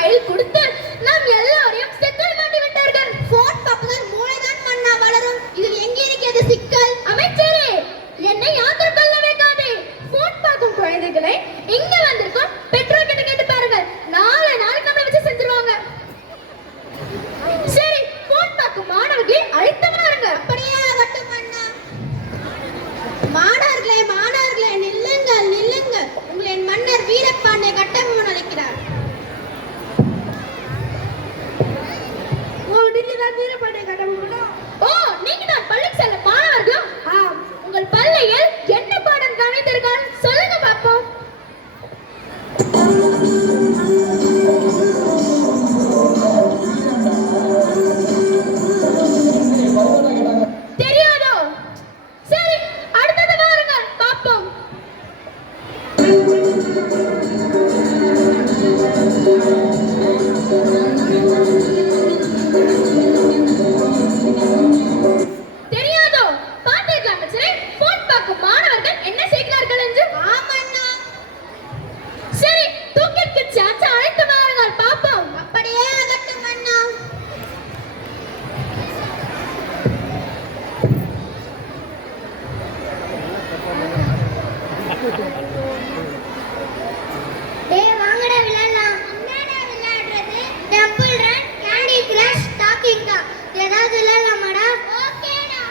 கையில் கொடுத்து நாம் எல்லாரையும் சிக்கல் மாட்டி விட்டார்கள். போன் பார்ப்பதால் மூளைதான் மண்ணா வளரும். இதில் எங்கே இருக்கிறது சிக்கல்? அமைச்சரே, என்னை யாத்திரை கொள்ள வைக்காதே. போன் பார்க்கும் குழந்தைகளை இங்க வந்திருக்கோம் பெற்றோர் கிட்ட கேட்டு பாருங்கள். நாளை நம்மளை வச்சு செஞ்சிருவாங்க. சரி, போன் பார்க்கும் மாணவர்களை அழைத்தமா இருங்க. அப்படியே ஆகட்டும் அண்ணா. மாணவர்களே நில்லுங்கள். உங்களை மன்னர் வீரபாண்டிய கட்டபொம்மன் அழைக்கிறார். வீரபாண்டிய கட்டபொம்மனா? ஓ, நீங்க தான் பள்ளிக்கு செல்ல மாணவர்களும்? ஆம். உங்கள் பள்ளியில் என்ன பாடம் கவனித்திருக்கான் சொல்லுங்க பாப்போம். தெரியாதோ? சரி, அடுத்தது வாருங்க பாப்போம். தெரியாதோ? பார்த்தீர்களா அமைச்சரே, போன் பார்க்கும் மாணவர்கள் என்ன செய்கிறார்கள் என்று? ஆமண்ணா. சரி, தூக்கிற்கு சாச்சா அழைத்து வாருங்கள் பாப்போம். அப்படியே ஆகட்டும் அண்ணா. டேய் வாங்கடா விளையாடலாம். என்னடா விளையாடுறது? Temple Run, Candy Crush, Talking டாக். ஏதாவது விளையாடலாமாடா? ஓகேடா.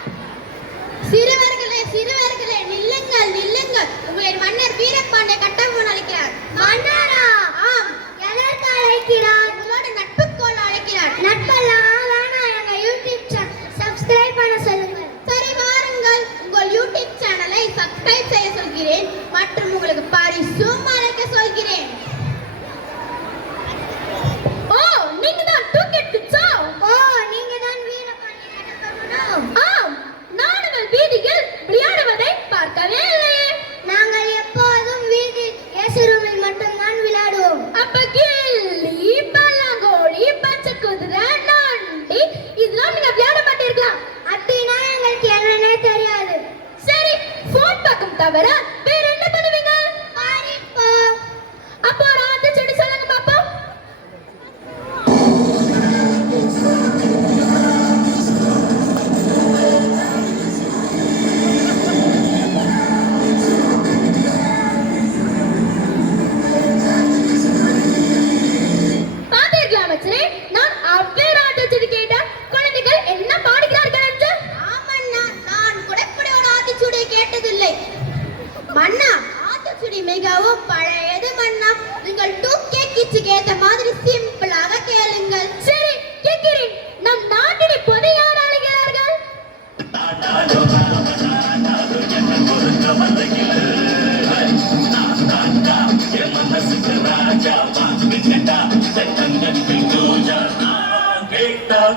சிறுவர்களே நில்லுங்கள். உங்களை மன்னர் வீரபாண்டிய கட்டபொம்மன் அழைக்கிறார். மன்னரா? ஆம். எதற்கு அழைக்கிறார்? உங்களோட நட்புக்கோள் அழைக்கிறார். நட்பெல்லாம் வேணாம், எங்க யூடியூப் சேனல் சப்ஸ்கிரைப் பண்ண சொல்லுங்க. சரி வாருங்கள், உங்கள் யூடியூப் சேனலை சப்ஸ்கிரைப் செய்ய சொல்கிறேன் மற்றும் உங்களுக்கு பரிசும் அழைக்க சொல்கிறேன். ஓ, நீங்க தான் தூக்கிற்கு சா? ஓ, நீங்க தான் வீரபாண்டிய கட்டபொம்மனா? ஆம். நாடுகள் வீதியில் விளையாடுவதை பார்க்கவே இல்லையே. நாங்கள் எப்போதும் வீட்டில் ஏசுருவில் மட்டும்தான் விளையாடுவோம். அப்ப கில்லி, பல்லாங்கோழி, பச்சை குதிரை, நொண்டி இதெல்லாம் நீங்க விளையாட மாட்டீர்களா? அப்படின்னா எங்களுக்கு என்னன்னே தெரியாது. சரி, போன் பார்க்கும் தவிர வேற என்ன பண்ணுவீங்க? பாரிப்போம். அப்போ ஒரு ஆத்து செடி சொல்லுங்க பாப்போம். பார்த்தீர்களா அமைச்சரே, நான் அவ்வேறு ஆட்டு செடி கேட்டேன். குழந்தைகள் என்ன பாடுகிறார்கள் என்று. ஆமண்ணா, நான் கூட இப்படி ஒரு ஆத்திச்சூடியை கேட்டதில்லை. மன்னா, ஆத்திச்சூடி மிகவும் பழையது மன்னா. நீங்கள் 2K கிட்ஸுக்கு ஏத்த மாதிரி சிம்பிளாக கேளுங்கள். சரி, கேட்கிறேன். நம் நாட்டில் இப்போது யார் ஆளுகிறார்கள்?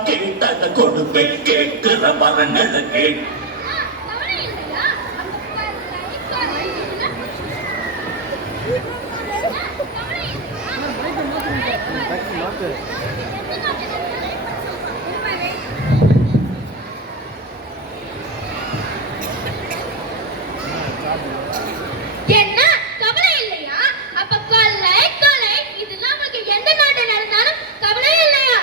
கேட்ட கொடுப்பை கேட்கிற மரங்களை கேட்டு என்ன கவலை இல்லையா? அப்ப கொலை இதெல்லாம் உங்களுக்கு எந்த நாட்டு நடந்தாலும் கவலை இல்லையா?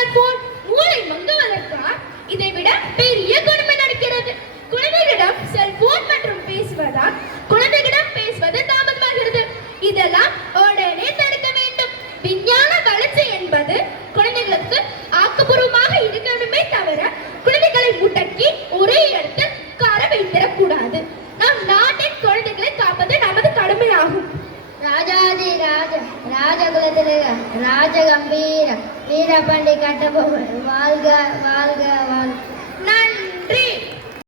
செல்போன் மூளை மங்குவதற்கா? இதைவிட பெரிய கொடுமை நடக்கிறது. குழந்தைகளிடம் செல்போன் மற்றும் பேசுவதால் குழந்தைகளிடம் பேசுவது தாமதமாகிறது. இதெல்லாம் உடனே தடுக்க வேண்டும். விஞ்ஞான வளர்ச்சி என்பது குழந்தைகளுக்கு ஆக்கப்பூர்வமாக இருக்கணுமே தவிர குழந்தைகளை முடக்கி ஒரே இடத்தில் உட்கார வைத்திடக்கூடாது. நம் நாட்டின் குழந்தைகளை காப்பது நமது கடமையாகும். ராஜாதி ராஜ ராஜகுலத்திலக ராஜகம்பீர வீரபாண்டி கட்டபொம்மன் வாழ்க வாழ்க வாழ்க. நன்றி.